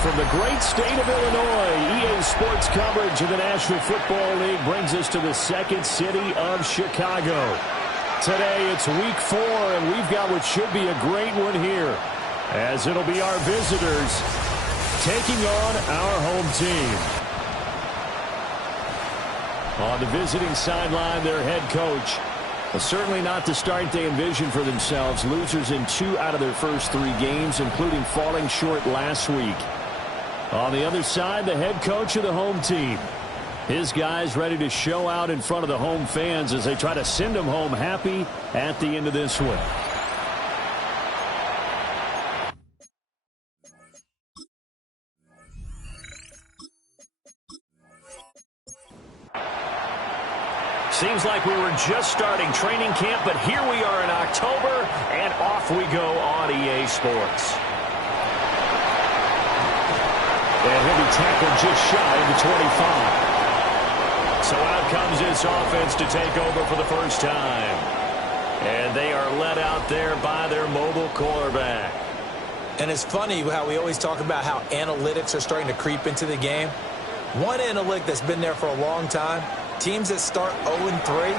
From the great state of Illinois, EA Sports coverage of the National Football League brings us to the second city of Chicago. Today it's week 4, and we've got what should be a great one here, as it'll be our visitors taking on our home team. On the visiting sideline, their head coach. Certainly not the start they envisioned for themselves. Losers in 2 out of their first 3 games, including falling short last week. On the other side, the head coach of the home team. His guys ready to show out in front of the home fans as they try to send them home happy at the end of this one. Seems like we were just starting training camp, but here we are in October, and off we go on EA Sports. And he'll be tackled just shy of the 25. So out comes this offense to take over for the first time. And they are led out there by their mobile quarterback. And it's funny how we always talk about how analytics are starting to creep into the game. One analytic that's been there for a long time, teams that start 0-3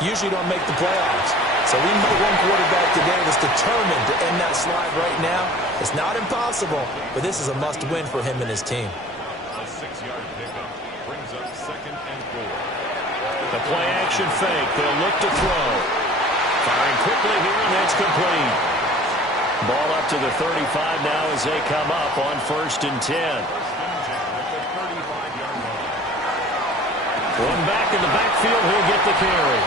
usually don't make the playoffs. So we know one quarterback today that's determined to end that slide right now. It's not impossible, but this is a must-win for him and his team. A 6-yard pickup brings up 2nd and 4. The play-action fake. They'll look to throw. Firing quickly here, and that's complete. Ball up to the 35 now as they come up on 1st and 10. One back in the backfield, he'll get the carry.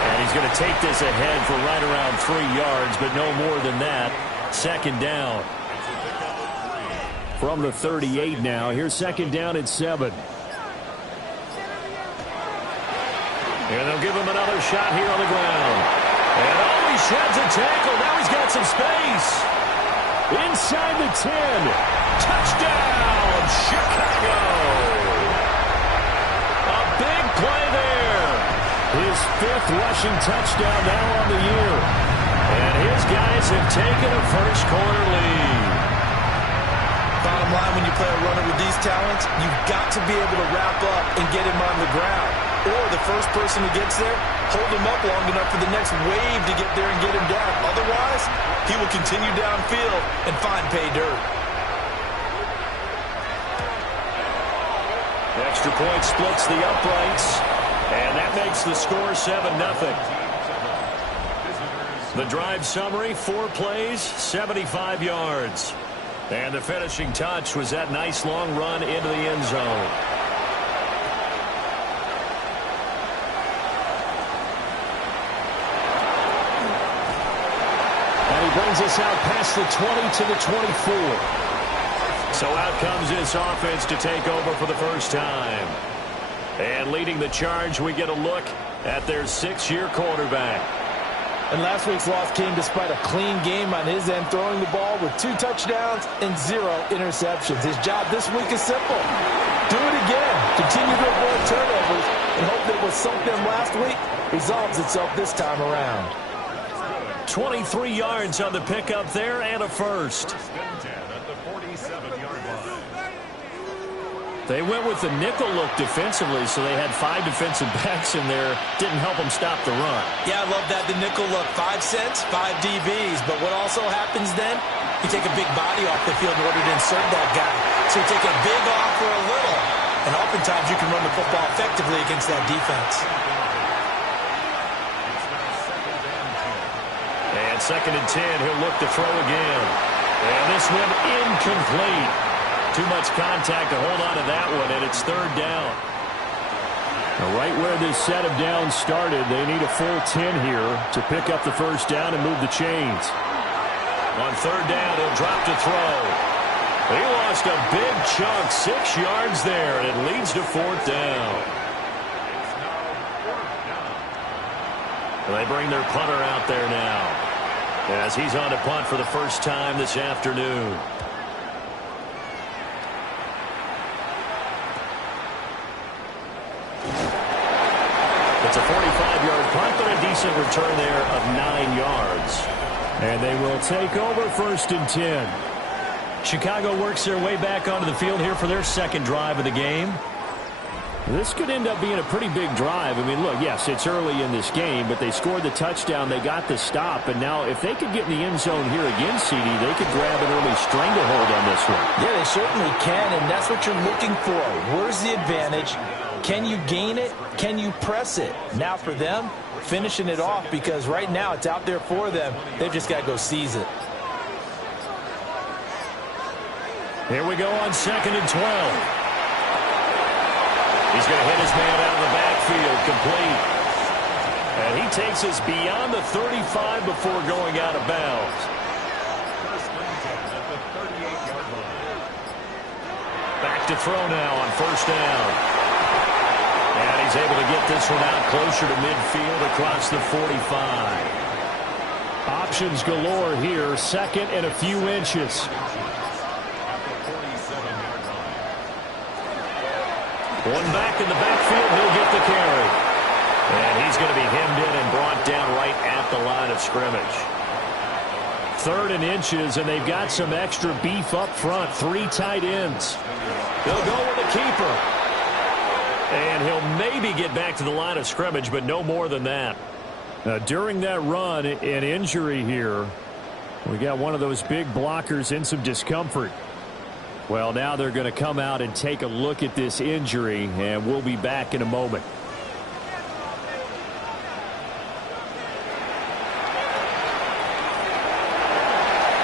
And he's going to take this ahead for right around 3 yards, but no more than that. 2nd down. From the 38 now, here's 2nd down at 7. And they'll give him another shot here on the ground. And he sheds a tackle. Now he's got some space. Inside the 10. Touchdown, Chicago. Big play there. His 5th rushing touchdown now on the year. And his guys have taken a first-quarter lead. Bottom line, when you play a runner with these talents, you've got to be able to wrap up and get him on the ground. Or the first person who gets there, hold him up long enough for the next wave to get there and get him down. Otherwise, he will continue downfield and find pay dirt. Extra point splits the uprights, and that makes the score 7-0. The drive summary, 4 plays, 75 yards. And the finishing touch was that nice long run into the end zone. And he brings us out past the 20 to the 24. So out comes this offense to take over for the first time. And leading the charge, we get a look at their 6-year quarterback. And last week's loss came despite a clean game on his end, throwing the ball with 2 touchdowns and 0 interceptions. His job this week is simple. Do it again. Continue to avoid turnovers and hope that what sunk them last week resolves itself this time around. 23 yards on the pickup there and a first. They went with the nickel look defensively, so they had 5 defensive backs in there. Didn't help them stop the run. Yeah, I love that, the nickel look. 5 cents, 5 DBs. But what also happens then, you take a big body off the field in order to insert that guy. So you take a big off for a little. And oftentimes you can run the football effectively against that defense. And 2nd and 10, he'll look to throw again. And this one incomplete. Too much contact to hold on to that one, and it's 3rd down. Now, right where this set of downs started, they need a full 10 here to pick up the first down and move the chains. On 3rd down, he'll drop to throw. He lost a big chunk, 6 yards there, and it leads to 4th down. They bring their punter out there now, as he's on to punt for the first time this afternoon. decent return there of 9 yards. And they will take over 1st and 10. Chicago works their way back onto the field here for their second drive of the game. This could end up being a pretty big drive. I mean, look, yes, it's early in this game, but they scored the touchdown. They got the stop. And now if they could get in the end zone here again, CD, they could grab an early stranglehold on this one. Yeah, they certainly can, and that's what you're looking for. Where's the advantage? Can you gain it? Can you press it? Now for them, finishing it off, because right now it's out there for them. They've just got to go seize it. Here we go on 2nd and 12. He's going to hit his man out of the backfield, complete. And he takes us beyond the 35 before going out of bounds. Back to throw now on 1st down. And he's able to get this one out closer to midfield across the 45. Options galore here, 2nd and a few inches. One back in the backfield, he'll get the carry. And he's going to be hemmed in and brought down right at the line of scrimmage. 3rd and inches, and they've got some extra beef up front. 3 tight ends. They'll go with the keeper. And he'll maybe get back to the line of scrimmage, but no more than that. During that run, an injury here. We got one of those big blockers in some discomfort. Well, now they're going to come out and take a look at this injury, and we'll be back in a moment.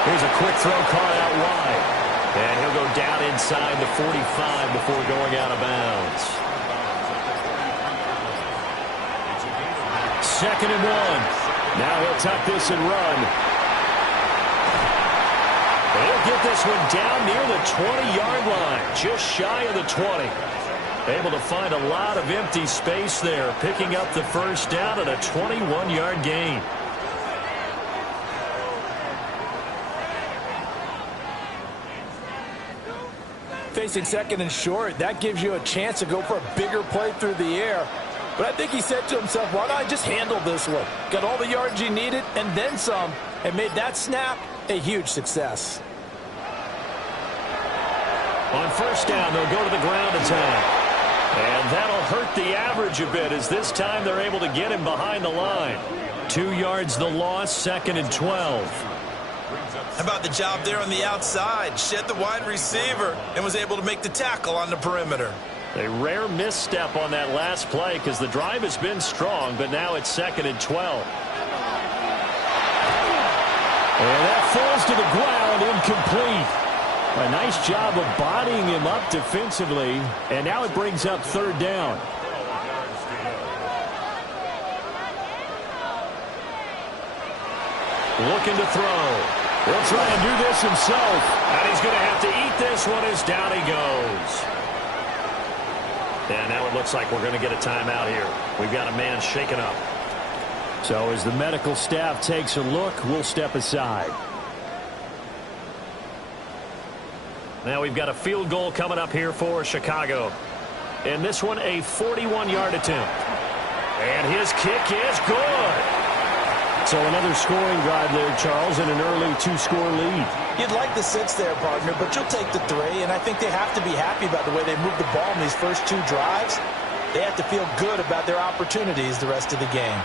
Here's a quick throw caught out wide. And he'll go down inside the 45 before going out of bounds. 2nd and 1. Now he'll tuck this and run. He'll get this one down near the 20-yard line, just shy of the 20. Able to find a lot of empty space there, picking up the 1st down at a 21-yard gain. Facing 2nd and short, that gives you a chance to go for a bigger play through the air. But I think he said to himself, why don't I just handle this one? Got all the yards he needed and then some, and made that snap a huge success. On 1st down, they'll go to the ground attack. And that'll hurt the average a bit, as this time they're able to get him behind the line. 2 yards the loss, 2nd and 12. How about the job there on the outside? Shed the wide receiver and was able to make the tackle on the perimeter. A rare misstep on that last play, because the drive has been strong, but now it's 2nd and 12. And that falls to the ground, incomplete. A nice job of bodying him up defensively, and now it brings up 3rd down. Looking to throw. He'll try and do this himself, and he's going to have to eat this one as down he goes. And now it looks like we're going to get a timeout here. We've got a man shaken up. So as the medical staff takes a look, we'll step aside. Now we've got a field goal coming up here for Chicago. And this one a 41-yard attempt. And his kick is good. So another scoring drive there, Charles, and an early 2-score lead. You'd like the 6 there, partner, but you'll take the 3, and I think they have to be happy about the way they moved the ball in these first 2 drives. They have to feel good about their opportunities the rest of the game.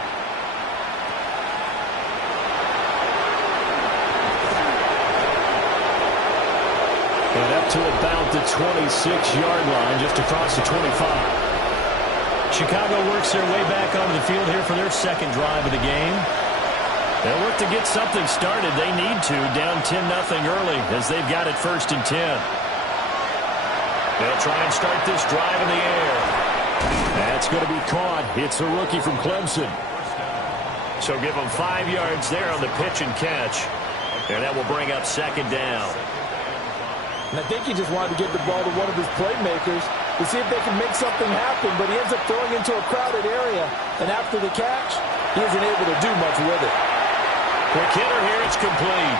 And up to about the 26-yard line, just across the 25. Chicago works their way back onto the field here for their second drive of the game. They'll look to get something started. They need to, down 10-0 early as they've got it 1st and 10. They'll try and start this drive in the air. That's going to be caught. It's a rookie from Clemson. So give them 5 yards there on the pitch and catch. And that will bring up 2nd down. And I think he just wanted to get the ball to one of his playmakers to see if they can make something happen, but he ends up throwing into a crowded area. And after the catch, he isn't able to do much with it. Quick hitter here, it's complete.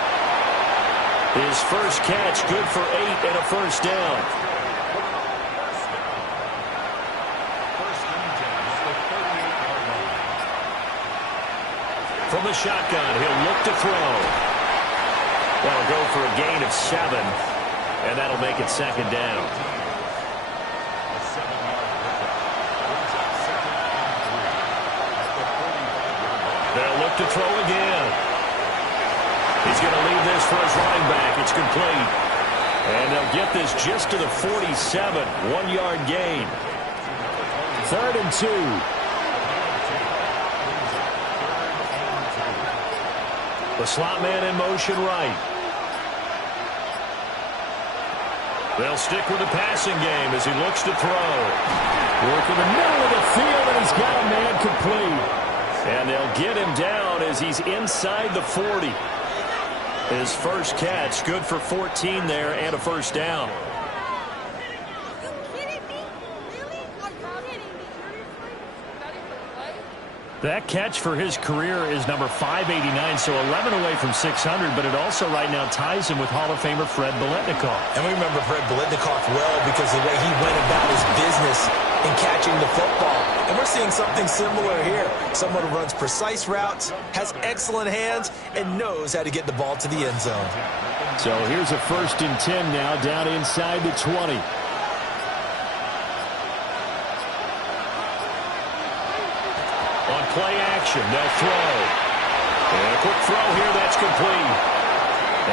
His first catch, good for 8 and a 1st down. from the shotgun. He'll look to throw. That'll go for a gain of 7, and that'll make it second down. They'll look to throw again. He's going to leave this for his running back. It's complete. And they'll get this just to the 47. 1-yard gain. 3rd and 2. The slot man in motion right. They'll stick with the passing game as he looks to throw. Work in the middle of the field, and he's got a man complete. And they'll get him down as he's inside the 40. His first catch, good for 14 there and a first down. That catch for his career is number 589, so 11 away from 600, but it also right now ties him with Hall of Famer Fred Biletnikoff. And we remember Fred Biletnikoff well because of the way he went about his business in catching the football. And we're seeing something similar here. Someone who runs precise routes, has excellent hands, and knows how to get the ball to the end zone. So here's a 1st and 10 now, down inside the 20. On play action, they'll throw. And a quick throw here, that's complete.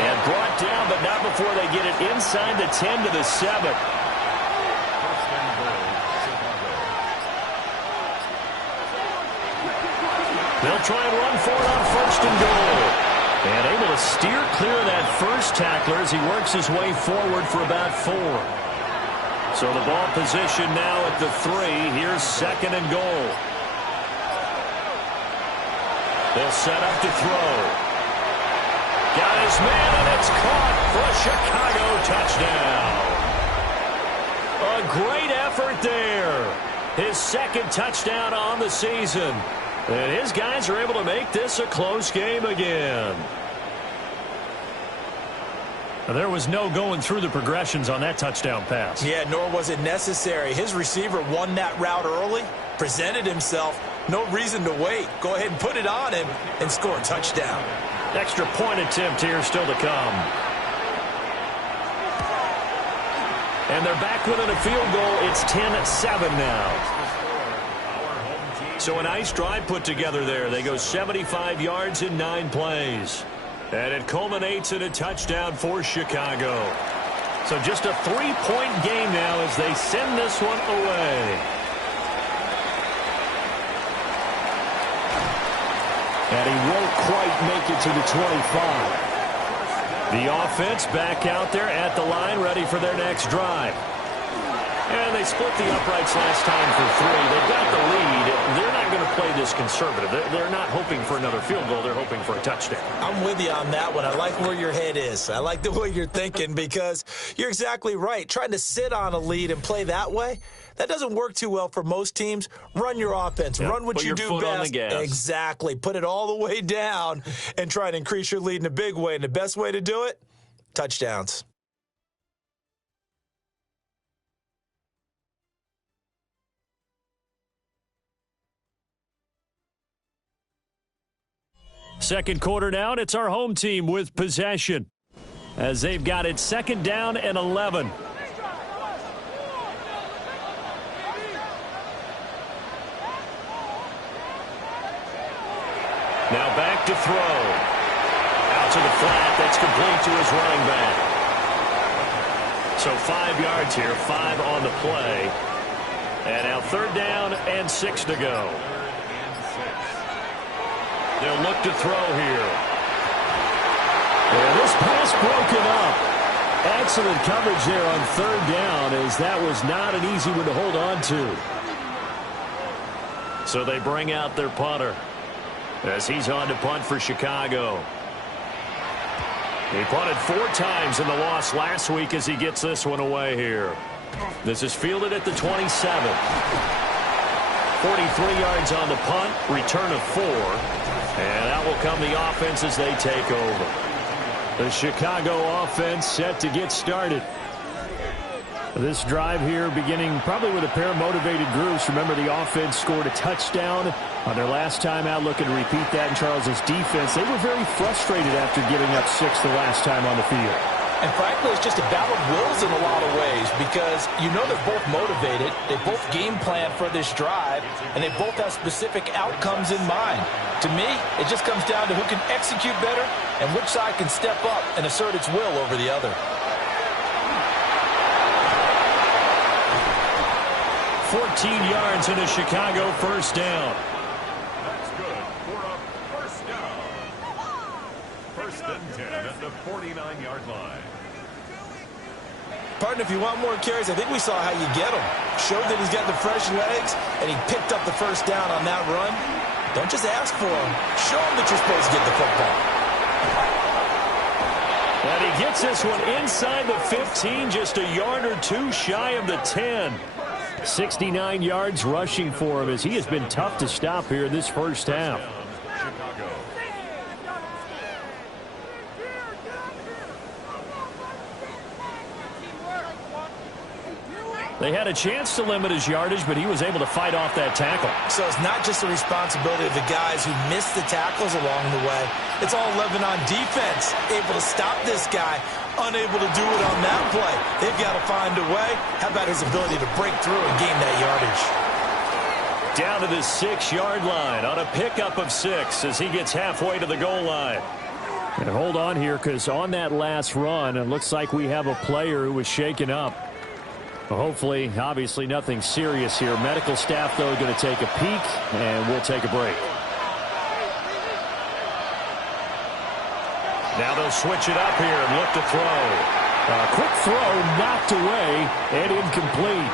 And brought down, but not before they get it inside the 10 to the 7. They'll try and run for it on 1st and goal. And able to steer clear of that first tackler as he works his way forward for about 4. So the ball position now at the 3. Here's 2nd and goal. They'll set up to throw. Got his man, and it's caught for a Chicago touchdown. A great effort there. His 2nd touchdown on the season. And his guys are able to make this a close game again. There was no going through the progressions on that touchdown pass. Yeah, nor was it necessary. His receiver won that route early, presented himself. No reason to wait. Go ahead and put it on him and score a touchdown. Extra point attempt here still to come. And they're back within a field goal. It's 10-7 now. So a nice drive put together there. They go 75 yards in 9 plays. And it culminates in a touchdown for Chicago. So just a 3-point game now as they send this one away. And he won't quite make it to the 25. The offense back out there at the line, ready for their next drive. And they split the uprights last time for 3. They've got the lead. They're not going to play this conservative. They're not hoping for another field goal. They're hoping for a touchdown. I'm with you on that one. I like where your head is. I like the way you're thinking because you're exactly right. Trying to sit on a lead and play that way, that doesn't work too well for most teams. Run your offense. Yep. Run what you do best. On the gas. Exactly. Put it all the way down and try to increase your lead in a big way. And the best way to do it, touchdowns. Second quarter down, it's our home team with possession as they've got it 2nd down and 11. Now back to throw. Out to the flat. That's complete to his running back. So 5 yards here, 5 on the play. And now 3rd down and 6 to go. They'll look to throw here. And this pass broken up. Excellent coverage there on 3rd down as that was not an easy one to hold on to. So they bring out their punter as he's on to punt for Chicago. He punted 4 times in the loss last week as he gets this one away here. This is fielded at the 27. 43 yards on the punt, return of 4. And that will come the offense as they take over. The Chicago offense set to get started. This drive here beginning probably with a pair of motivated groups. Remember, the offense scored a touchdown on their last time out, looking to repeat that in Charles's defense. They were very frustrated after giving up 6 the last time on the field. And frankly, it's just a battle of wills in a lot of ways because you know they're both motivated, they both game plan for this drive, and they both have specific outcomes in mind. To me, it just comes down to who can execute better and which side can step up and assert its will over the other. 14 yards in a Chicago first down. That's good for a first down. First and 10 at the 49-yard line. Partner, if you want more carries, I think we saw how you get them. Showed that he's got the fresh legs, and he picked up the first down on that run. Don't just ask for him. Show him that you're supposed to get the football. And he gets this one inside the 15, just a yard or two shy of the 10. 69 yards rushing for him as he has been tough to stop here this first half. Chicago. They had a chance to limit his yardage, but he was able to fight off that tackle. So it's not just the responsibility of the guys who missed the tackles along the way. It's all 11 on defense, able to stop this guy, unable to do it on that play. They've got to find a way. How about his ability to break through and gain that yardage? Down to the 6-yard line on a pickup of 6 as he gets halfway to the goal line. And hold on here, because on that last run, it looks like we have a player who was shaken up. Hopefully, obviously nothing serious here. Medical staff, though, going to take a peek, and we'll take a break. Now they'll switch it up here and look to throw. A quick throw knocked away and incomplete.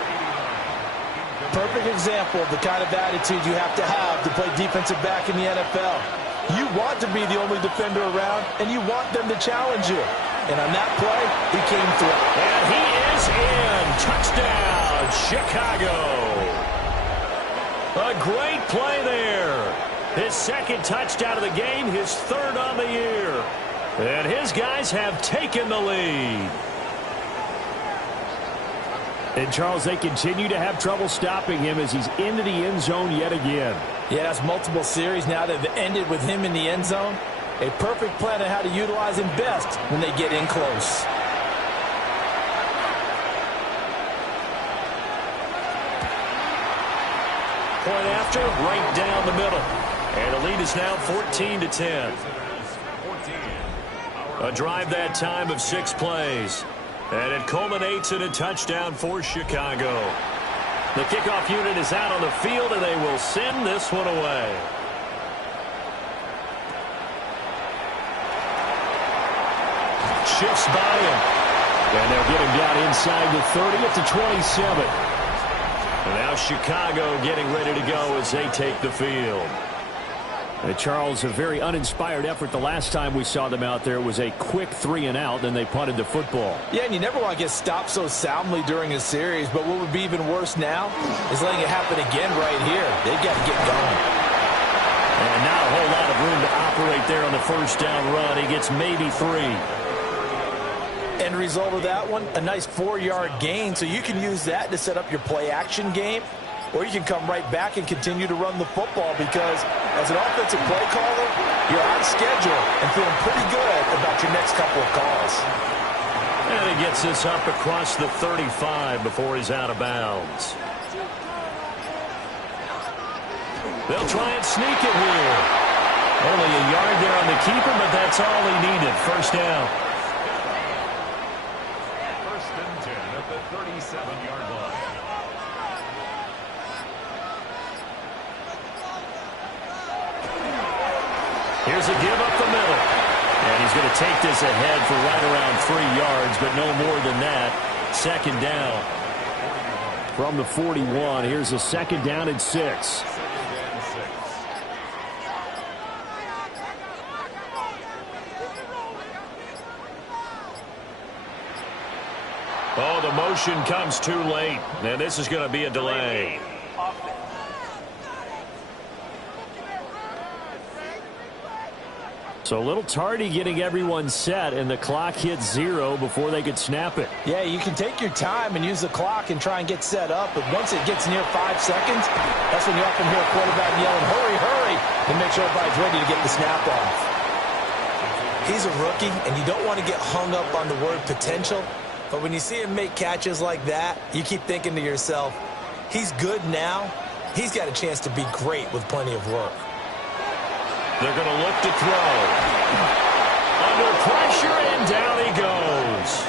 Perfect example of the kind of attitude you have to play defensive back in the NFL. You want to be the only defender around, and you want them to challenge you. And on that play, he came through. And he is in. Touchdown, Chicago. A great play there. His second touchdown of the game, his third on the year. And his guys have taken the lead. And, Charles, they continue to have trouble stopping him as he's into the end zone yet again. Yeah, that's multiple series now that have ended with him in the end zone. A perfect plan on how to utilize him best when they get in close. Point after, right down the middle. And the lead is now 14-10. A drive that time of 6 plays. And it culminates in a touchdown for Chicago. The kickoff unit is out on the field, and they will send this one away. Shifts by him. And they'll get him down inside the 30 at the 27. And now Chicago getting ready to go as they take the field. Charles, a very uninspired effort the last time we saw them out there. It was a quick 3-and-out, then they punted the football. Yeah, and you never want to get stopped so soundly during a series, but what would be even worse now is letting it happen again right here. They've got to get going. And not a whole lot of room to operate there on the first down run. He gets maybe 3. End result of that one, a nice 4-yard gain, so you can use that to set up your play-action game, or you can come right back and continue to run the football because as an offensive play caller, you're on schedule and feeling pretty good about your next couple of calls. And he gets this up across the 35 before he's out of bounds. They'll try and sneak it here. Only a yard there on the keeper, but that's all he needed. First down. First and 10 at the 37-yard line. Here's a give up the middle. And he's going to take this ahead for right around 3 yards, but no more than that. Second down. From the 41, here's a second down and 6. Oh, the motion comes too late. And this is going to be a delay. So a little tardy getting everyone set, and the clock hit 0 before they could snap it. Yeah, you can take your time and use the clock and try and get set up, but once it gets near 5 seconds, that's when you often hear a quarterback yelling, hurry, hurry, to make sure everybody's ready to get the snap off. He's a rookie, and you don't want to get hung up on the word potential, but when you see him make catches like that, you keep thinking to yourself, he's good now. He's got a chance to be great with plenty of work. They're going to look to throw. Under pressure, and down he goes.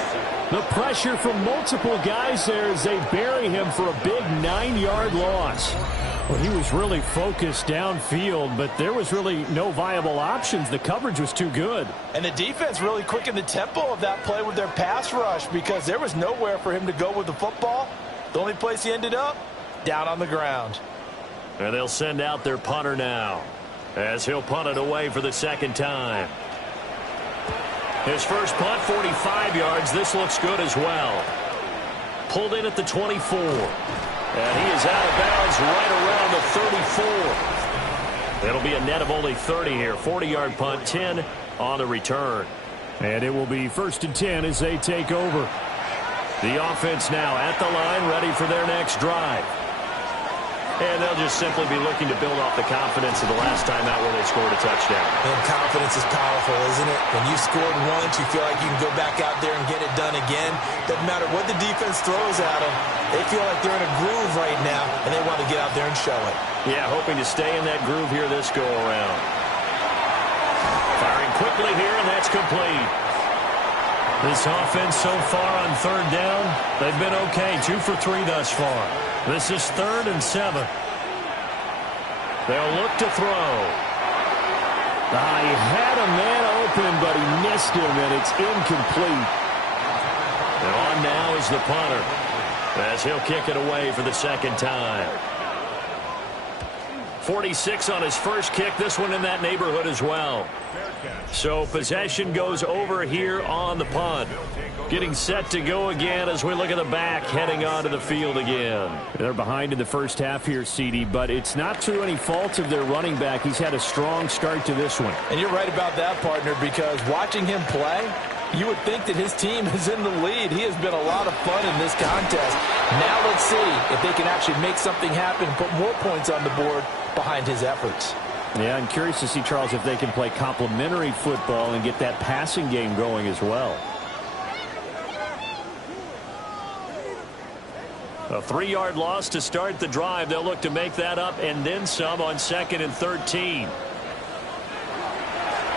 The pressure from multiple guys there as they bury him for a big 9-yard loss. Well, he was really focused downfield, but there was really no viable options. The coverage was too good. And the defense really quickened the tempo of that play with their pass rush because there was nowhere for him to go with the football. The only place he ended up, down on the ground. And they'll send out their punter now, as he'll punt it away for the second time. His first punt, 45 yards. This looks good as well. Pulled in at the 24. And he is out of bounds right around the 34. It'll be a net of only 30 here. 40-yard punt, 10 on the return. And it will be 1st and 10 as they take over. The offense now at the line, ready for their next drive. And they'll just simply be looking to build off the confidence of the last time out where they scored a touchdown. And confidence is powerful, isn't it? When you scored once, you feel like you can go back out there and get it done again. Doesn't matter what the defense throws at them. They feel like they're in a groove right now, and they want to get out there and show it. Yeah, hoping to stay in that groove here this go-around. Firing quickly here, and that's complete. This offense so far on 3rd down, they've been okay. 2 for 3 thus far. This is 3rd and 7. They'll look to throw. He had a man open, but he missed him, and it's incomplete. And on now is the punter, as he'll kick it away for the second time. 46 on his first kick. This one in that neighborhood as well. So possession goes over here on the punt. Getting set to go again as we look at the back, heading onto the field again. They're behind in the first half here, CD, but it's not through any fault of their running back. He's had a strong start to this one. And you're right about that, partner, because watching him play, you would think that his team is in the lead. He has been a lot of fun in this contest. Now let's see if they can actually make something happen, put more points on the board behind his efforts. Yeah, I'm curious to see, Charles, if they can play complementary football and get that passing game going as well. A 3-yard loss to start the drive. They'll look to make that up and then some on 2nd and 13.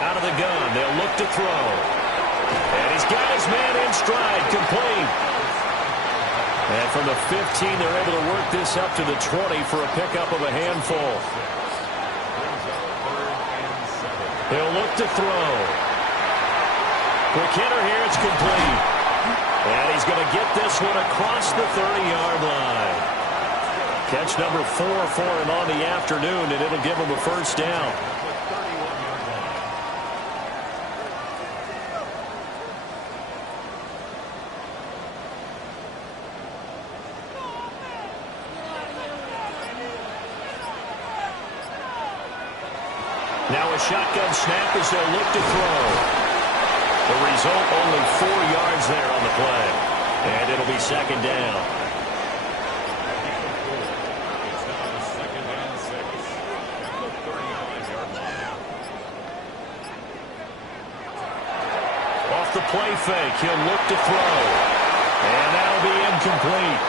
Out of the gun, they'll look to throw. And he's got his man in stride, complete. And from the 15, they're able to work this up to the 20 for a pickup of a handful. He'll look to throw. Quick hitter here, it's complete. And he's going to get this one across the 30-yard line. Catch number 4 for him on the afternoon, and it'll give him a first down. Now a shotgun snap as they'll look to throw. The result, only 4 yards there on the play. And it'll be 2nd down. Off the play fake, he'll look to throw. And that'll be incomplete.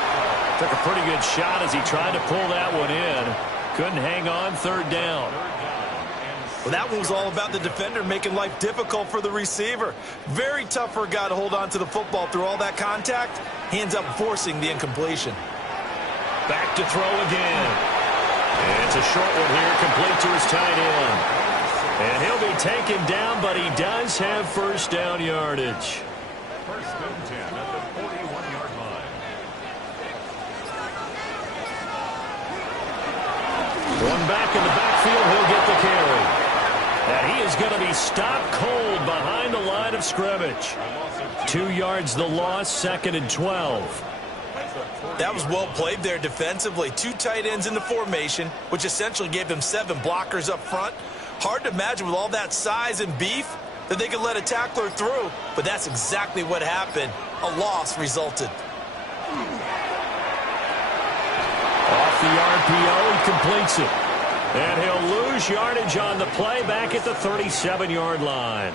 Took a pretty good shot as he tried to pull that one in. Couldn't hang on, 3rd down. Well, that one was all about the defender making life difficult for the receiver. Very tough for a guy to hold on to the football through all that contact. He ends up forcing the incompletion. Back to throw again. And it's a short one here, complete to his tight end. And he'll be taken down, but he does have first down yardage. 1st and 10 at the 41-yard line. One back in the backfield, he'll get the carry. And he is going to be stopped cold behind the line of scrimmage. 2 yards the loss, 2nd and 12. That was well played there defensively. 2 tight ends in the formation, which essentially gave them 7 blockers up front. Hard to imagine with all that size and beef that they could let a tackler through, but that's exactly what happened. A loss resulted. Off the RPO, he completes it. And he'll lose yardage on the play back at the 37-yard line.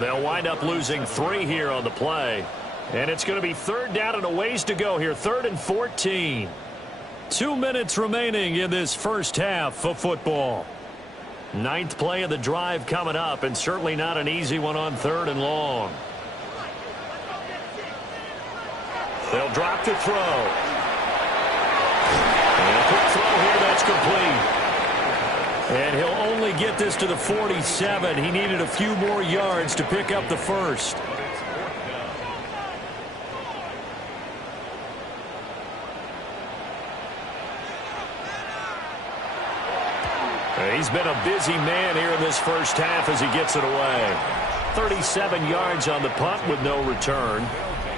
They'll wind up losing 3 here on the play. And it's going to be third down and a ways to go here. 3rd and 14. 2 minutes remaining in this first half of football. 9th play of the drive coming up, and certainly not an easy one on 3rd and long. They'll drop to throw. And a quick throw here, that's complete. And he'll only get this to the 47. He needed a few more yards to pick up the first. He's been a busy man here in this first half as he gets it away. 37 yards on the punt with no return.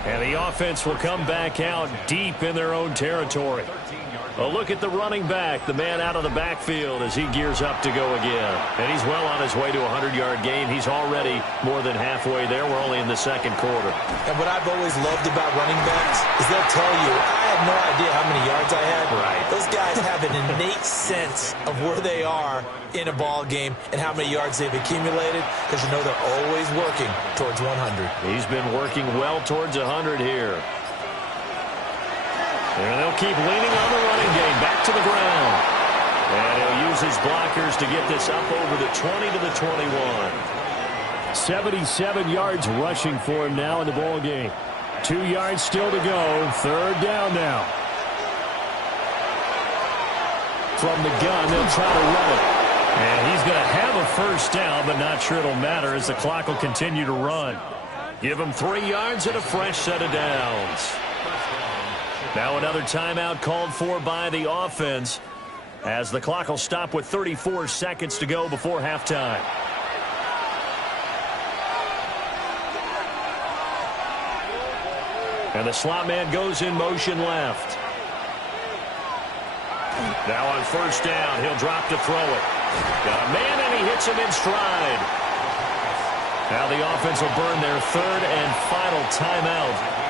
And the offense will come back out deep in their own territory. A look at the running back, the man out of the backfield as he gears up to go again. And he's well on his way to a 100-yard gain. He's already more than halfway there. We're only in the second quarter. And what I've always loved about running backs is they'll tell you, I had no idea how many yards I had. Right. Those guys have an innate sense of where they are in a ball game and how many yards they've accumulated, because you know they're always working towards 100. He's been working well towards 100 here. And they'll keep leaning on the running game. Back to the ground. And he'll use his blockers to get this up over the 20 to the 21. 77 yards rushing for him now in the ball game. 2 yards still to go. Third down now. From the gun, they'll try to run it. And he's going to have a first down, but not sure it'll matter as the clock will continue to run. Give him 3 yards and a fresh set of downs. Now another timeout called for by the offense as the clock will stop with 34 seconds to go before halftime. And the slot man goes in motion left. Now on first down, he'll drop to throw it. Got a man, and he hits him in stride. Now the offense will burn their 3rd and final timeout.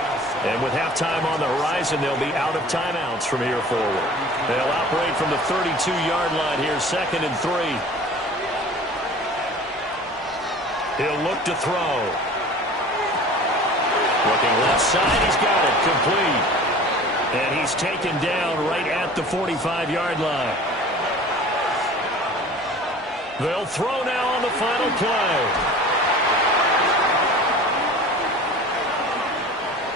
And with halftime on the horizon, they'll be out of timeouts from here forward. They'll operate from the 32-yard line here, 2nd and 3. He'll look to throw. Looking left side, he's got it, complete. And he's taken down right at the 45-yard line. They'll throw now on the final play.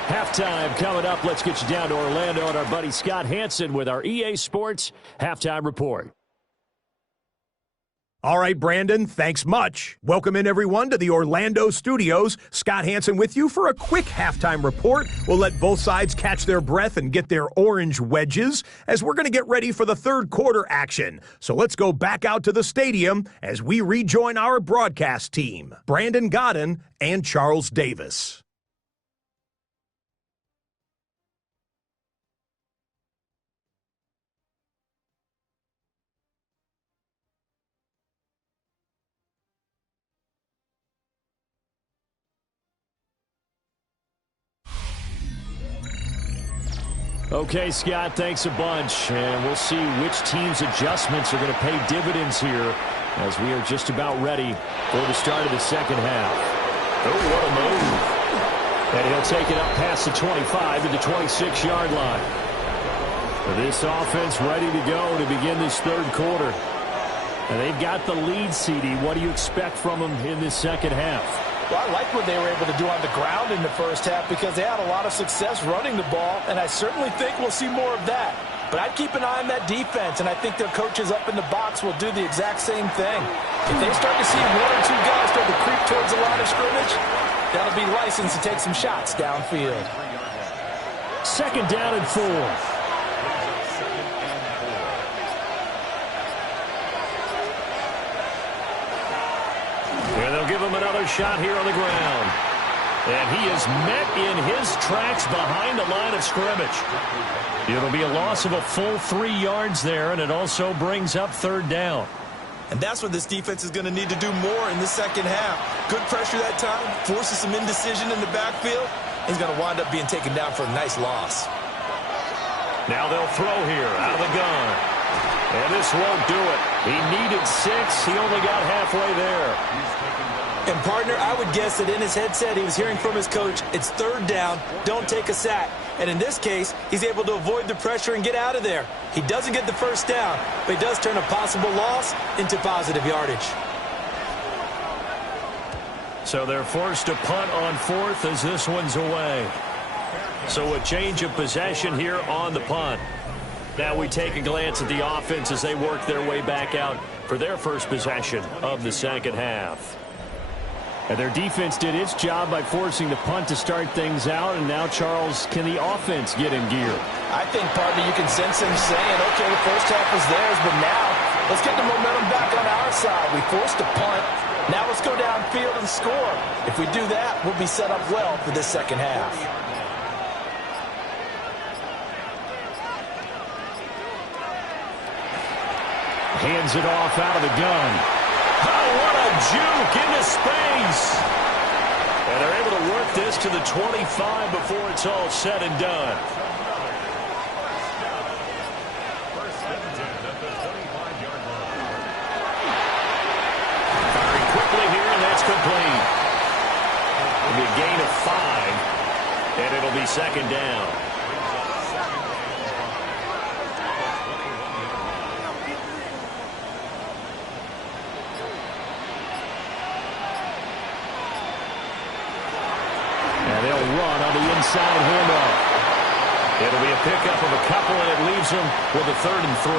Halftime coming up. Let's get you down to Orlando and our buddy Scott Hansen with our EA Sports Halftime Report. All right, Brandon, thanks much. Welcome in, everyone, to the Orlando studios. Scott Hansen with you for a quick halftime report. We'll let both sides catch their breath and get their orange wedges as we're going to get ready for the third quarter action. So let's go back out to the stadium as we rejoin our broadcast team, Brandon Godden and Charles Davis. Okay, Scott, thanks a bunch. And we'll see which team's adjustments are going to pay dividends here as we are just about ready for the start of the second half. Oh, what a move. And he'll take it up past the 25 to the 26-yard line. This offense ready to go to begin this third quarter. And they've got the lead, CD. What do you expect from them in this second half? Well, I like what they were able to do on the ground in the first half because they had a lot of success running the ball, and I certainly think we'll see more of that. But I'd keep an eye on that defense, and I think their coaches up in the box will do the exact same thing. If they start to see 1 or 2 guys start to creep towards the line of scrimmage, that'll be licensed to take some shots downfield. 2nd down and 4. And they'll give him another shot here on the ground. And he is met in his tracks behind the line of scrimmage. It'll be a loss of a full 3 yards there, and it also brings up 3rd down. And that's what this defense is going to need to do more in the second half. Good pressure that time, forces some indecision in the backfield. He's going to wind up being taken down for a nice loss. Now they'll throw here out of the gun. And this won't do it. He needed 6. He only got halfway there. And, partner, I would guess that in his headset he was hearing from his coach, it's third down, don't take a sack. And in this case, he's able to avoid the pressure and get out of there. He doesn't get the first down, but he does turn a possible loss into positive yardage. So they're forced to punt on 4th as this one's away. So a change of possession here on the punt. Now we take a glance at the offense as they work their way back out for their first possession of the second half. And their defense did its job by forcing the punt to start things out. And now, Charles, can the offense get in gear? I think, partner, you can sense him saying, okay, the first half is theirs, but now let's get the momentum back on our side. We forced a punt. Now let's go downfield and score. If we do that, we'll be set up well for this second half. Hands it off out of the gun. Oh, what a juke into space. And they're able to work this to the 25 before it's all said and done. First and 10 at the 25-yard line. Firing quickly here, and that's complete. It'll be a gain of 5, and it'll be second down. Inside handoff. It'll be a pickup of a couple, and it leaves them with a 3rd and 3.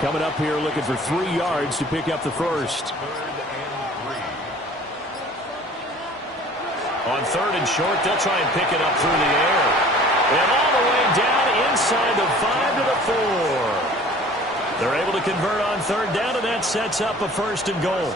Coming up here looking for 3 yards to pick up the first. On 3rd and short, they'll try and pick it up through the air. And all the way down inside the 5 to the 4. They're able to convert on 3rd down, and that sets up a 1st and goal.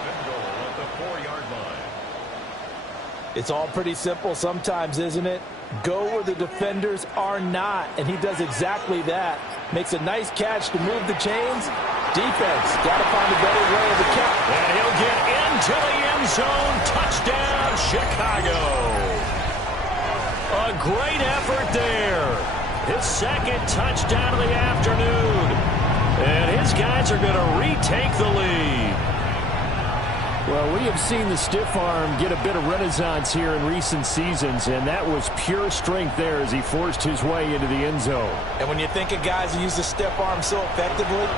It's all pretty simple sometimes, isn't it? Go where the defenders are not, and he does exactly that. Makes a nice catch to move the chains. Defense, got to find a better way of the count. And he'll get into the end zone. Touchdown, Chicago. A great effort there. His 2nd touchdown of the afternoon. And his guys are going to retake the lead. Well, we have seen the stiff arm get a bit of renaissance here in recent seasons, and that was pure strength there as he forced his way into the end zone. And when you think of guys who use the stiff arm so effectively,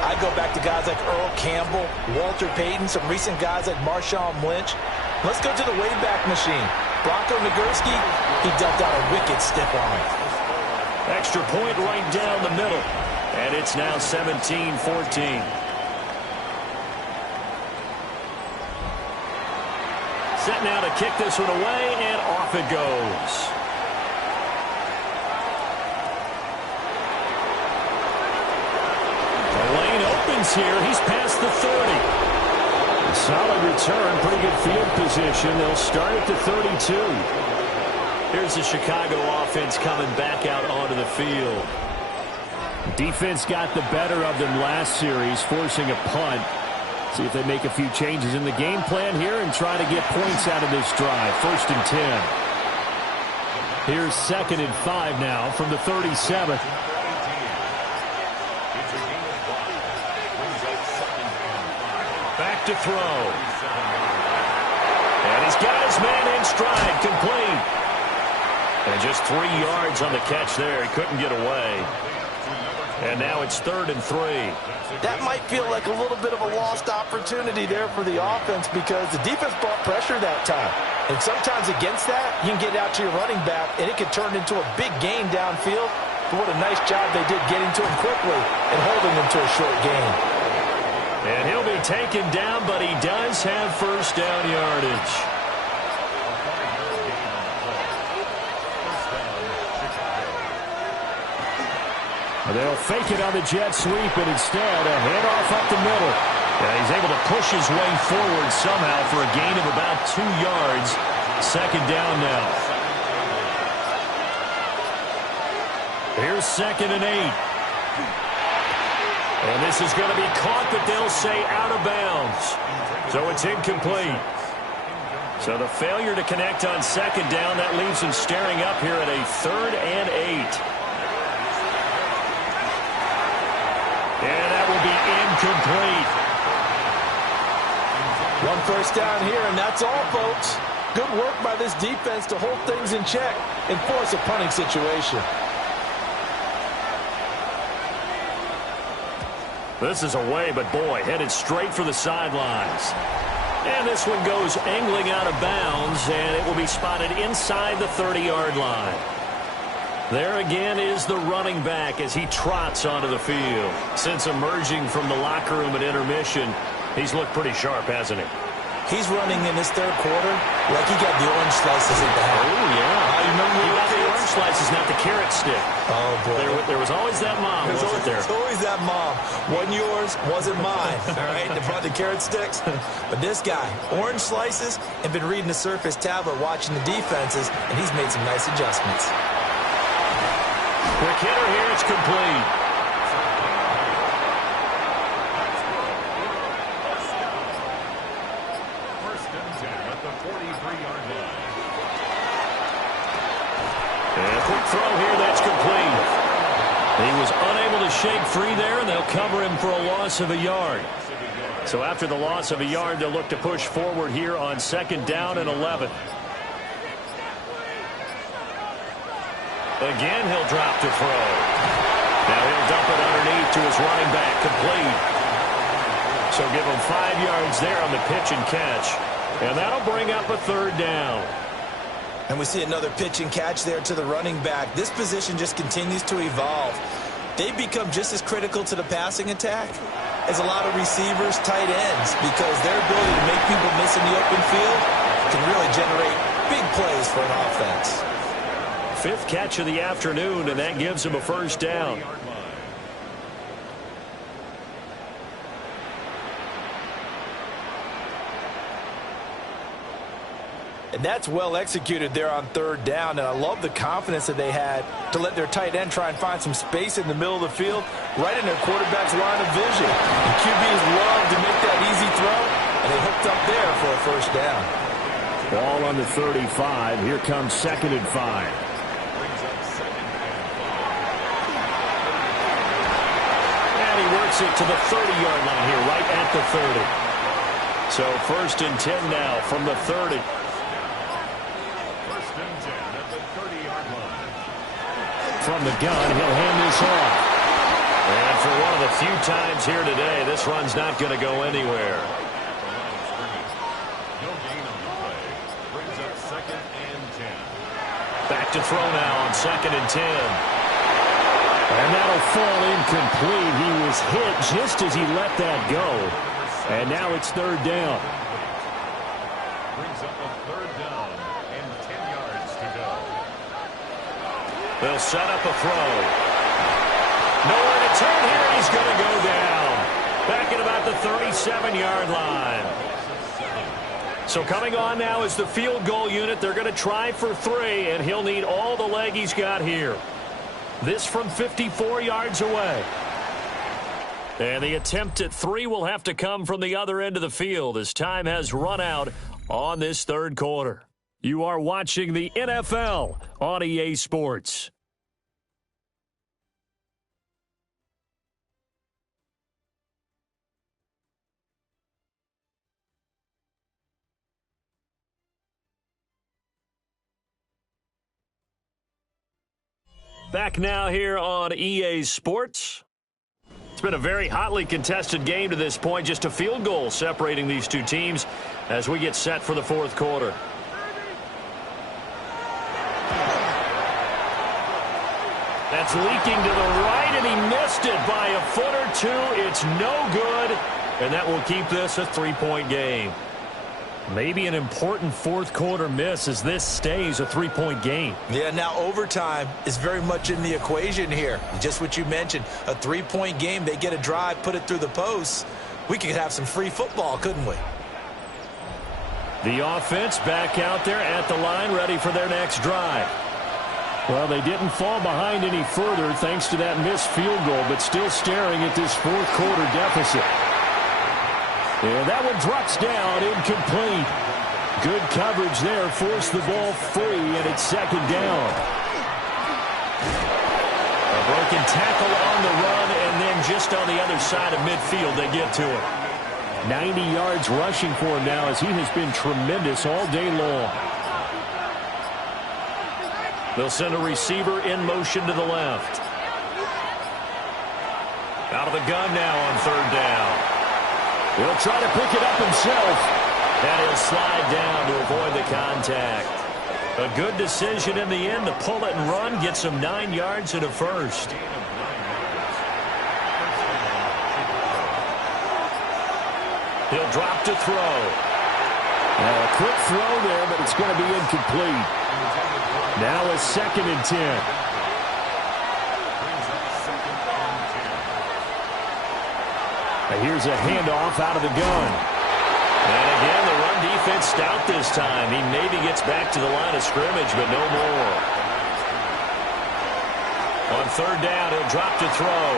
I go back to guys like Earl Campbell, Walter Payton, some recent guys like Marshawn Lynch. Let's go to the Wayback Machine. Bronco Nagurski, he dealt out a wicked stiff arm. Extra point right down the middle, and it's now 17-14. Set now to kick this one away, and off it goes. The lane opens here. He's past the 30. A solid return, pretty good field position. They'll start at the 32. Here's the Chicago offense coming back out onto the field. Defense got the better of them last series, forcing a punt. See if they make a few changes in the game plan here and try to get points out of this drive. 1st and 10. Here's 2nd and 5 now from the 37th. Back to throw. And he's got his man in stride, complete. And just 3 yards on the catch there. He couldn't get away. And now it's 3rd and 3. That might feel like a little bit of a lost opportunity there for the offense because the defense brought pressure that time. And sometimes against that, you can get out to your running back, and it can turn into a big gain downfield. But what a nice job they did getting to him quickly and holding him to a short gain. And he'll be taken down, but he does have 1st down yardage. They'll fake it on the jet sweep, and instead a handoff up the middle. And he's able to push his way forward somehow for a gain of about 2 yards. 2nd down now. Here's 2nd and 8. And this is going to be caught, but they'll say out of bounds. So it's incomplete. So the failure to connect on second down, that leaves them staring up here at a 3rd and 8. And that will be incomplete. 1 first down here, and that's all, folks. Good work by this defense to hold things in check and force a punting situation. This is away, but boy, headed straight for the sidelines. And this one goes angling out of bounds, and it will be spotted inside the 30-yard line. There again is the running back as he trots onto the field. Since emerging from the locker room at intermission, he's looked pretty sharp, hasn't he? He's running in this 3rd quarter like he got the orange slices in the hat. Oh, yeah. You remember he got the orange slices, not the carrot stick. Oh, boy. There was always that mom, wasn't there? There's always that mom. Wasn't yours, wasn't mine. All right, they brought the carrot sticks. But this guy, orange slices, and been reading the Surface tablet, watching the defenses, and he's made some nice adjustments. Quick hitter here, it's complete. First and 10 at the 43-yard line. And a quick throw here, that's complete. He was unable to shake free there, and they'll cover him for a loss of a yard. So after the loss of a yard, they'll look to push forward here on 2nd down and 11. Again, he'll drop to throw. Now he'll dump it underneath to his running back, complete. So give him 5 yards there on the pitch and catch. And that'll bring up a 3rd down. And we see another pitch and catch there to the running back. This position just continues to evolve. They've become just as critical to the passing attack as a lot of receivers, tight ends, because their ability to make people miss in the open field can really generate big plays for an offense. 5th catch of the afternoon, and that gives him a 1st down. And that's well executed there on 3rd down, and I love the confidence that they had to let their tight end try and find some space in the middle of the field, right in their quarterback's line of vision. And QBs love to make that easy throw, and they hooked up there for a 1st down. Ball on the 35. Here comes 2nd and 5. And he works it to the 30-yard line here, right at the 30. So 1st and 10 now from the 30. From the gun, he'll hand this off. And for one of the few times here today, this run's not going to go anywhere. No gain on the play. Brings up 2nd and 10. Back to throw now on 2nd and 10. And that'll fall incomplete. He was hit just as he let that go. And now it's 3rd down. Brings up a 3rd down and 10 yards to go. They'll set up a throw. Nowhere to turn here, and he's going to go down. Back at about the 37-yard line. So coming on now is the field goal unit. They're going to try for 3, and he'll need all the leg he's got here. This from 54 yards away. And the attempt at 3 will have to come from the other end of the field as time has run out on this 3rd quarter. You are watching the NFL on EA Sports. Back now here on EA Sports. It's been a very hotly contested game to this point. Just a field goal separating these two teams as we get set for the 4th quarter. That's leaking to the right, and he missed it by a foot or 2. It's no good, and that will keep this a 3-point game. Maybe an important 4th quarter miss as this stays a 3-point game. Yeah, now overtime is very much in the equation here. Just what you mentioned, a 3-point game. They get a drive, put it through the posts. We could have some free football, couldn't we? The offense back out there at the line, ready for their next drive. Well, they didn't fall behind any further thanks to that missed field goal, but still staring at this fourth quarter deficit. And that one drops down, incomplete. Good coverage there, forced the ball free, and it's second down. A broken tackle on the run, and then just on the other side of midfield, they get to him. 90 yards rushing for him now as he has been tremendous all day long. They'll send a receiver in motion to the left. Out of the gun now on third down. He'll try to pick it up himself. And he'll slide down to avoid the contact. A good decision in the end to pull it and run. Get some 9 yards and a first. He'll drop to throw. A quick throw there, but it's going to be incomplete. Now a 2nd and 10. Here's a handoff out of the gun. And again, the run defense stout this time. He maybe gets back to the line of scrimmage, but no more. On third down, he'll drop to throw.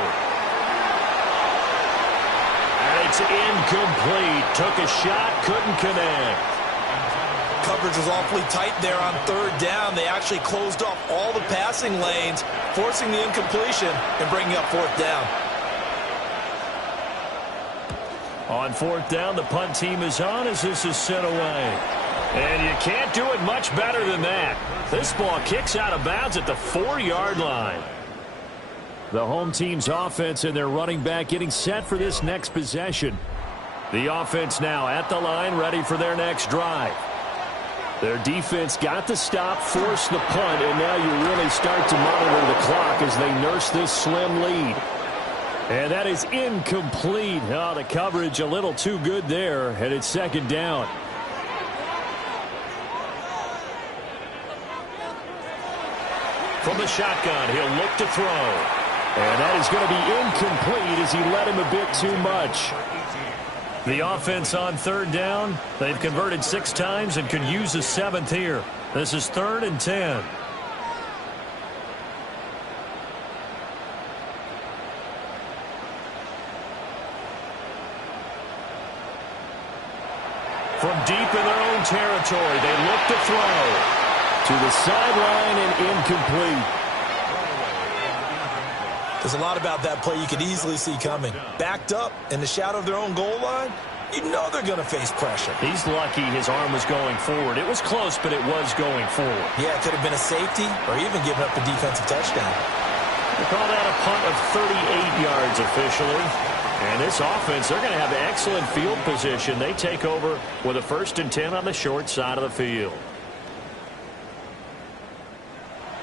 And it's incomplete. Took a shot, couldn't connect. Coverage was awfully tight there on third down. They actually closed off all the passing lanes, forcing the incompletion and bringing up fourth down. On fourth down, the punt team is on as this is sent away. And you can't do it much better than that. This ball kicks out of bounds at the 4-yard line. The home team's offense and their running back getting set for this next possession. The offense now at the line, ready for their next drive. Their defense got the stop, forced the punt, and now you really start to monitor the clock as they nurse this slim lead. And that is incomplete. Oh, the coverage a little too good there, and it's second down. From the shotgun, he'll look to throw. And that is going to be incomplete as he led him a bit too much. The offense on third down, they've converted 6 times and could use a 7th here. This is 3rd and 10. From deep in their own territory, they look to throw. To the sideline and incomplete. There's a lot about that play you could easily see coming. Backed up in the shadow of their own goal line, you know they're going to face pressure. He's lucky his arm was going forward. It was close, but it was going forward. Yeah, it could have been a safety or even given up a defensive touchdown. We call that a punt of 38 yards officially. And this offense, they're going to have excellent field position. They take over with a 1st and 10 on the short side of the field.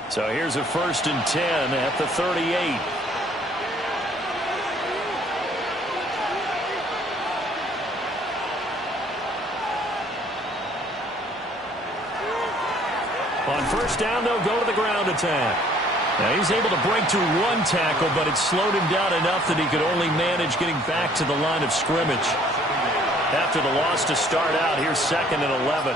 So here's a 1st and 10 at the 38. On first down, they'll go to the ground attack. Now he's able to break through 1 tackle, but it slowed him down enough that he could only manage getting back to the line of scrimmage. After the loss to start out, here's 2nd and 11.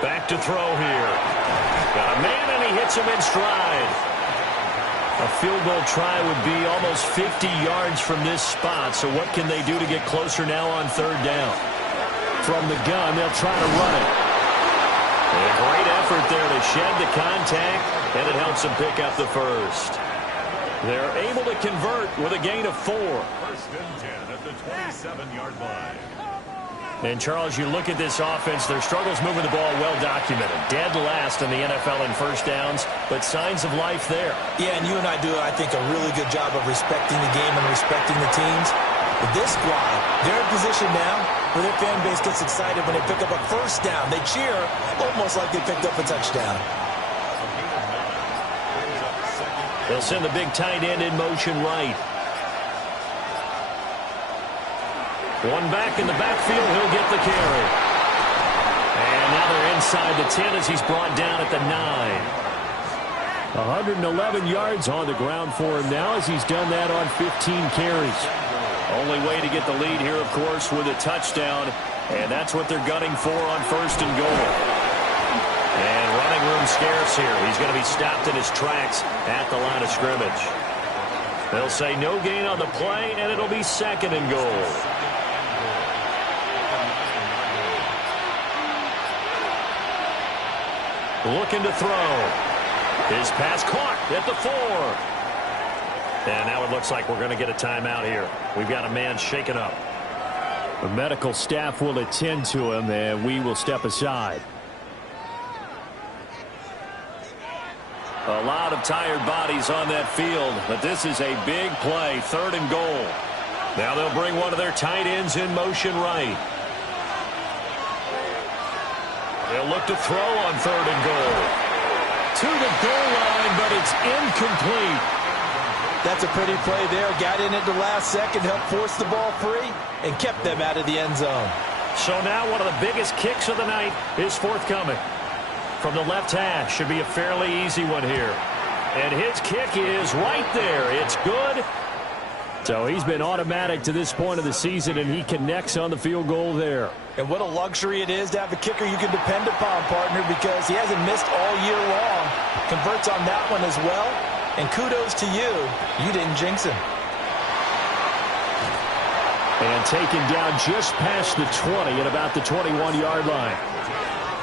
Back to throw here. Got a man, and he hits him in stride. A field goal try would be almost 50 yards from this spot, so what can they do to get closer now on third down? From the gun, they'll try to run it. And a great effort there to shed the contact, and it helps them pick up the first. They're able to convert with a gain of 4. 1st and 10 at the 27-yard line. And, Charles, you look at this offense, their struggles moving the ball well documented. Dead last in the NFL in first downs, but signs of life there. Yeah, and you and I do, I think, a really good job of respecting the game and respecting the teams. With this squad, they're in position now where their fan base gets excited when they pick up a first down. They cheer almost like they picked up a touchdown. They'll send the big tight end in motion right. One back in the backfield, he'll get the carry. And now they're inside the 10 as he's brought down at the 9. 111 yards on the ground for him now as he's done that on 15 carries. Only way to get the lead here, of course, with a touchdown. And that's what they're gunning for on first and goal. And running room scarce here. He's going to be stopped in his tracks at the line of scrimmage. They'll say no gain on the play, and it'll be second and goal. Looking to throw. His pass caught at the 4. And now it looks like we're going to get a timeout here. We've got a man shaken up. The medical staff will attend to him, and we will step aside. A lot of tired bodies on that field, but this is a big play, third and goal. Now they'll bring one of their tight ends in motion right. They'll look to throw on third and goal. To the goal line, but it's incomplete. That's a pretty play there. Got in at the last second, helped force the ball free, and kept them out of the end zone. So now one of the biggest kicks of the night is forthcoming. From the left hash, should be a fairly easy one here. And his kick is right there. It's good. So he's been automatic to this point of the season, and he connects on the field goal there. And what a luxury it is to have a kicker you can depend upon, partner, because he hasn't missed all year long. Converts on that one as well. And kudos to you. You didn't jinx him. And taken down just past the 20 at about the 21-yard line.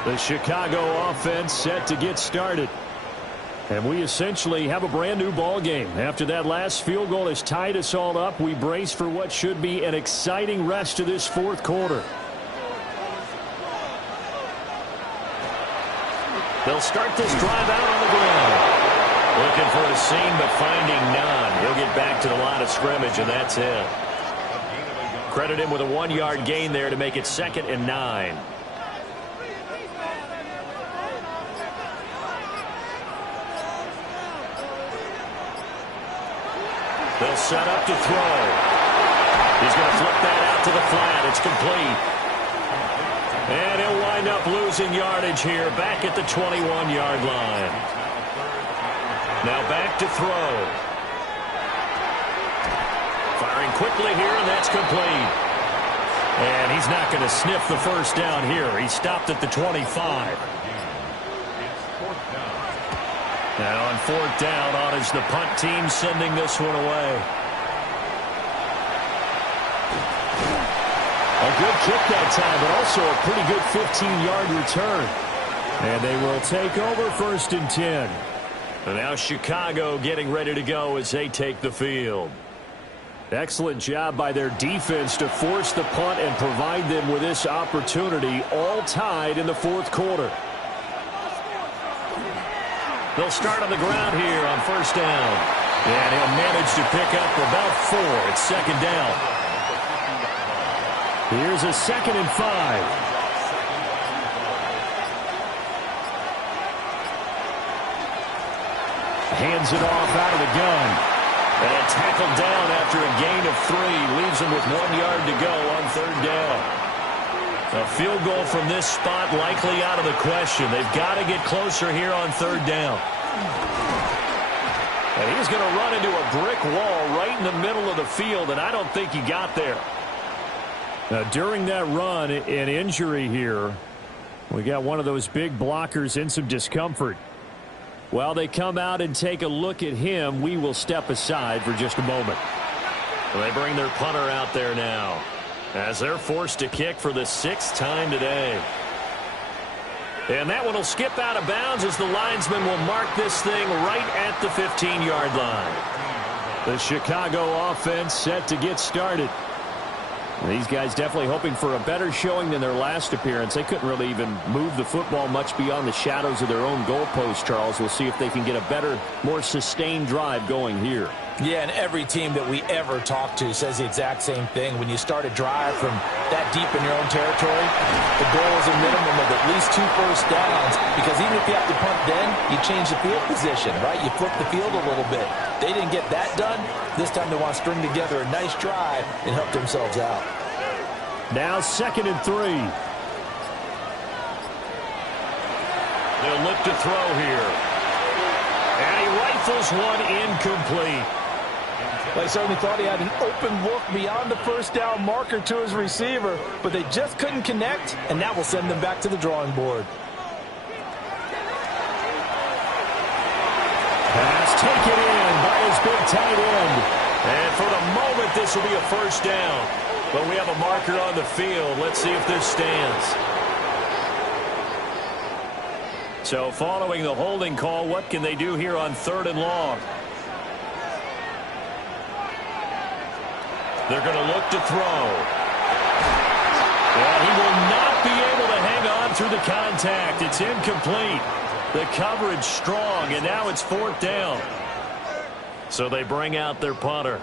The Chicago offense set to get started. And we essentially have a brand new ball game. After that last field goal has tied us all up, we brace for what should be an exciting rest to this fourth quarter. They'll start this drive out on the ground. Looking for a seam, but finding none. He'll get back to the line of scrimmage, and that's it. Credit him with a 1-yard gain there to make it 2nd and 9. They'll set up to throw. He's going to flip that out to the flat. It's complete. And he'll wind up losing yardage here back at the 21-yard line. Now back to throw. Firing quickly here, and that's complete. And he's not going to sniff the first down here. He stopped at the 25. Now on 4th down, on is the punt team sending this one away. A good kick that time, but also a pretty good 15-yard return. And they will take over 1st and 10. And now Chicago getting ready to go as they take the field. Excellent job by their defense to force the punt and provide them with this opportunity, all tied in the 4th quarter. They'll start on the ground here on 1st down. And he'll manage to pick up about 4. It's 2nd down. Here's a 2nd and 5. Hands it off out of the gun. And tackled down after a gain of 3. Leaves him with 1 yard to go on 3rd down. A field goal from this spot likely out of the question. They've got to get closer here on 3rd down. And he's going to run into a brick wall right in the middle of the field, and I don't think he got there. Now, during that run, an injury here. We got one of those big blockers in some discomfort. While they come out and take a look at him, we will step aside for just a moment. They bring their punter out there now, as they're forced to kick for the 6th time today. And that one will skip out of bounds as the linesman will mark this thing right at the 15-yard line. The Chicago offense set to get started. These guys definitely hoping for a better showing than their last appearance. They couldn't really even move the football much beyond the shadows of their own goalpost, Charles. We'll see if they can get a better, more sustained drive going here. Yeah, and every team that we ever talk to says the exact same thing. When you start a drive from that deep in your own territory, the goal is a minimum of at least 2 first downs, because even if you have to punt then, you change the field position, right? You flip the field a little bit. They didn't get that done. This time they want to string together a nice drive and help themselves out. Now 2nd and 3. They'll look to throw here. And he rifles one incomplete. Well, he certainly thought he had an open look beyond the first down marker to his receiver, but they just couldn't connect, and that will send them back to the drawing board. Pass taken in by his big tight end. And for the moment, this will be a first down. But we have a marker on the field. Let's see if this stands. So following the holding call, what can they do here on 3rd and long? They're going to look to throw. Well, he will not be able to hang on through the contact. It's incomplete. The coverage strong, and now it's 4th down. So they bring out their punter,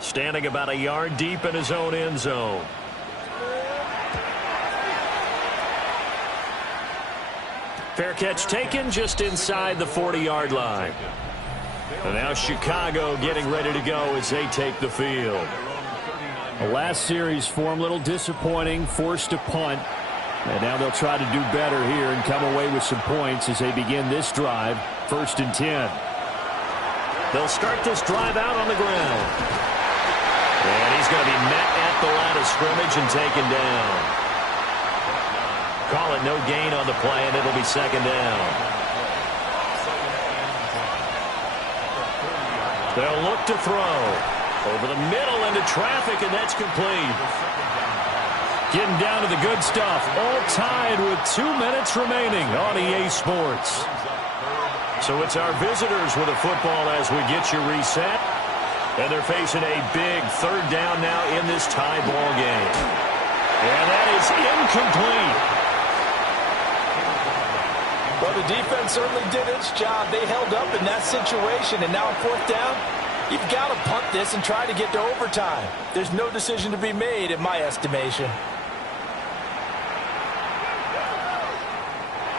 standing about a yard deep in his own end zone. Fair catch taken just inside the 40-yard line. And now Chicago getting ready to go as they take the field. The last series for him, a little disappointing, forced to punt. And now they'll try to do better here and come away with some points as they begin this drive. 1st and 10. They'll start this drive out on the ground. And he's going to be met at the line of scrimmage and taken down. Call it no gain on the play, and it'll be 2nd down. They'll look to throw. Over the middle into traffic, and that's complete. Getting down to the good stuff. All tied with 2 minutes remaining on EA Sports. So it's our visitors with a football as we get you reset. And they're facing a big 3rd down now in this tie ball game. And that is incomplete. Well, the defense certainly did its job. They held up in that situation, and now on 4th down, you've got to punt this and try to get to overtime. There's no decision to be made in my estimation.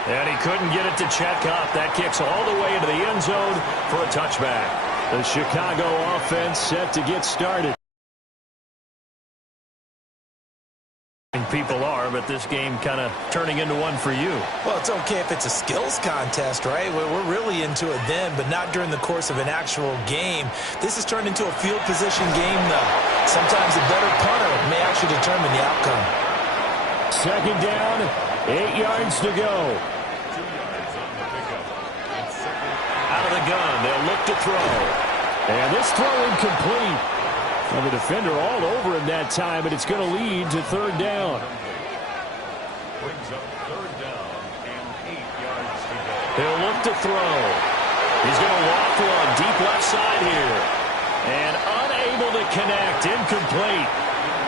And he couldn't get it to check up. That kicks all the way into the end zone for a touchback. The Chicago offense set to get started. People are, but this game kind of turning into one for you. Well, it's okay if it's a skills contest, right? We're really into it then, but not during the course of an actual game. This has turned into a field position game, though. Sometimes a better punter may actually determine the outcome. 2nd down, 8 yards to go. Out of the gun, they'll look to throw. And this throw incomplete. And the defender all over him that time, and it's going to lead to 3rd down. Brings up 3rd down and 8 yards to go. He'll look to throw. He's going to walk one deep left side here. And unable to connect, incomplete.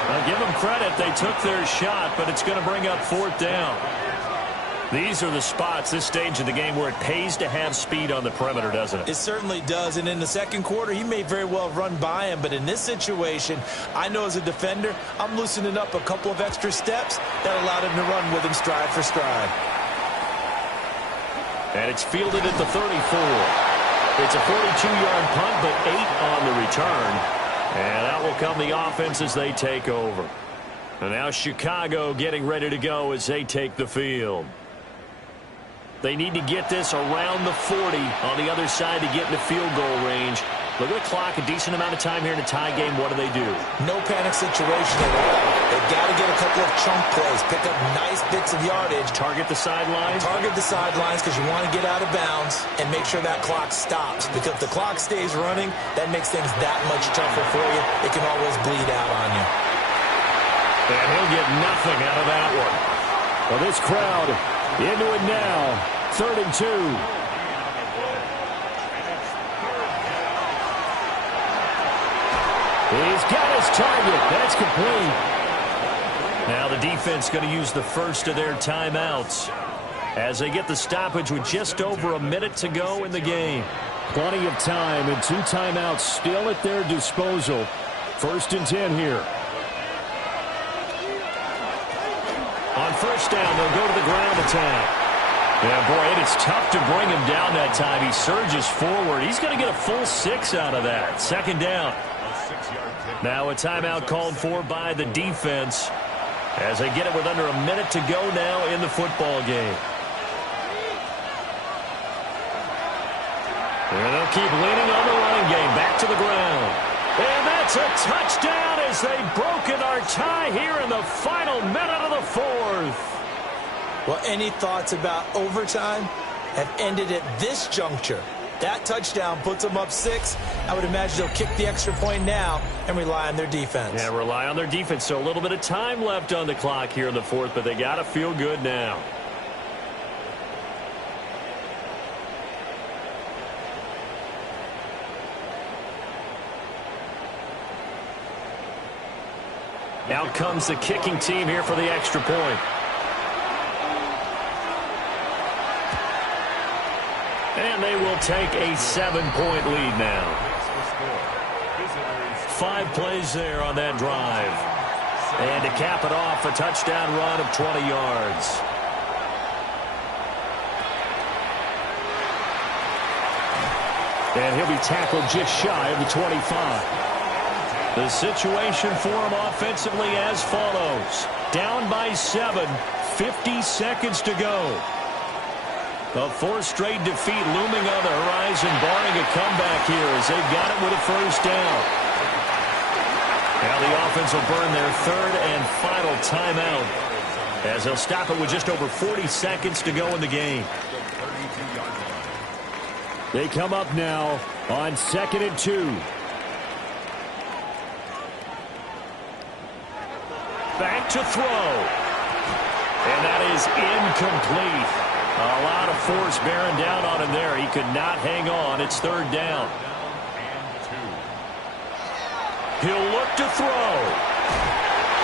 I'll give them credit. They took their shot, but it's going to bring up 4th down. These are the spots, this stage of the game, where it pays to have speed on the perimeter, doesn't it? It certainly does, and in the 2nd quarter, he may very well run by him, but in this situation, I know as a defender, I'm loosening up a couple of extra steps that allowed him to run with him stride for stride. And it's fielded at the 34. It's a 42-yard punt, but 8 on the return. And out will come the offense as they take over. And now Chicago getting ready to go as they take the field. They need to get this around the 40 on the other side to get into field goal range. Look at the clock, a decent amount of time here in a tie game. What do? No panic situation at all. They've got to get a couple of chunk plays, pick up nice bits of yardage. Target the sidelines? Target the sidelines because you want to get out of bounds and make sure that clock stops. Because if the clock stays running, that makes things that much tougher for you. It can always bleed out on you. And he'll get nothing out of that one. Well, this crowd into it now. 3rd and 2. He's got his target. That's complete. Now the defense going to use the first of their timeouts as they get the stoppage with just over a minute to go in the game. Plenty of time and 2 timeouts still at their disposal. 1st and 10 here. On 1st down, they'll go to the ground attack. Yeah, boy, it is tough to bring him down that time. He surges forward. He's going to get a full 6 out of that. 2nd down. Now a timeout called for by the defense as they get it with under a minute to go now in the football game. And they'll keep leaning on the running game. Back to the ground. it's a touchdown as they've broken our tie here in the final minute of the fourth. Well, any thoughts about overtime have ended at this juncture. That touchdown puts them up 6. I would imagine they'll kick the extra point now and rely on their defense. Yeah, rely on their defense. So a little bit of time left on the clock here in the fourth, but they got to feel good now. Out comes the kicking team here for the extra point. And they will take a 7-point lead now. 5 plays there on that drive. And to cap it off, a touchdown run of 20 yards. And he'll be tackled just shy of the 25. The situation for him offensively as follows. Down by 7, 50 seconds to go. A 4th straight defeat looming on the horizon, barring a comeback here as they've got it with a first down. Now the offense will burn their 3rd and final timeout as they'll stop it with just over 40 seconds to go in the game. They come up now on 2nd and 2. Back to throw. And that is incomplete. A lot of force bearing down on him there. He could not hang on. It's 3rd down. He'll look to throw.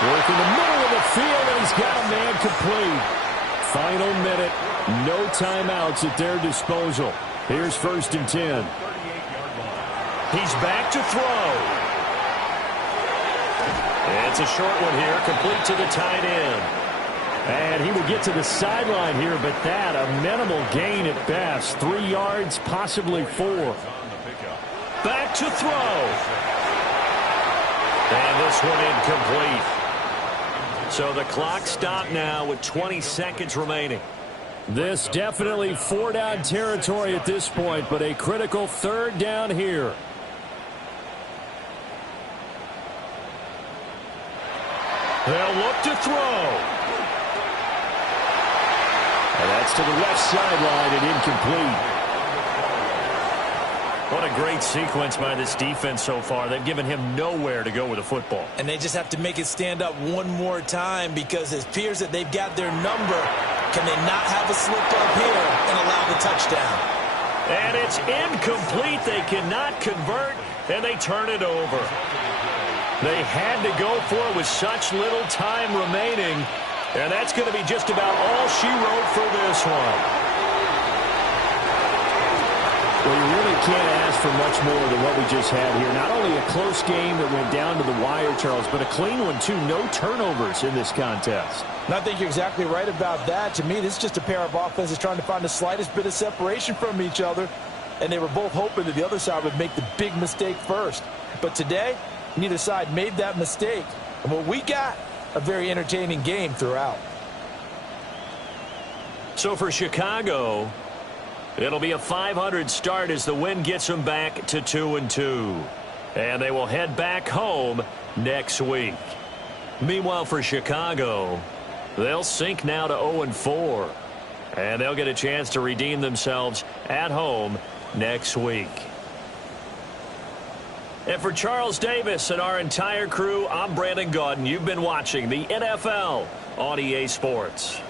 Work in the middle of the field, and he's got a man complete. Final minute. No timeouts at their disposal. Here's 1st and 10. He's back to throw. It's a short one here, complete to the tight end. And he will get to the sideline here, but that a minimal gain at best. 3 yards, possibly 4. Back to throw. And this one incomplete. So the clock stopped now with 20 seconds remaining. This definitely 4-down territory at this point, but a critical 3rd down here. They'll look to throw. And that's to the left sideline and incomplete. What a great sequence by this defense so far. They've given him nowhere to go with the football. And they just have to make it stand up one more time because it appears that they've got their number. Can they not have a slip up here and allow the touchdown? And it's incomplete. They cannot convert, and they turn it over. They had to go for it with such little time remaining, and that's going to be just about all she wrote for this one. Well, you really can't ask for much more than what we just had here. Not only a close game that went down to the wire, Charles, but a clean one, too. No turnovers in this contest. And I think you're exactly right about that. To me, this is just a pair of offenses trying to find the slightest bit of separation from each other, and they were both hoping that the other side would make the big mistake first. But today, neither side made that mistake. And what we got, a very entertaining game throughout. So for Chicago, it'll be a 500 start as the win gets them back to 2-2. And they will head back home next week. Meanwhile, for Chicago, they'll sink now to 0-4. And they'll get a chance to redeem themselves at home next week. And for Charles Davis and our entire crew, I'm Brandon Gaudin. You've been watching the NFL on EA Sports.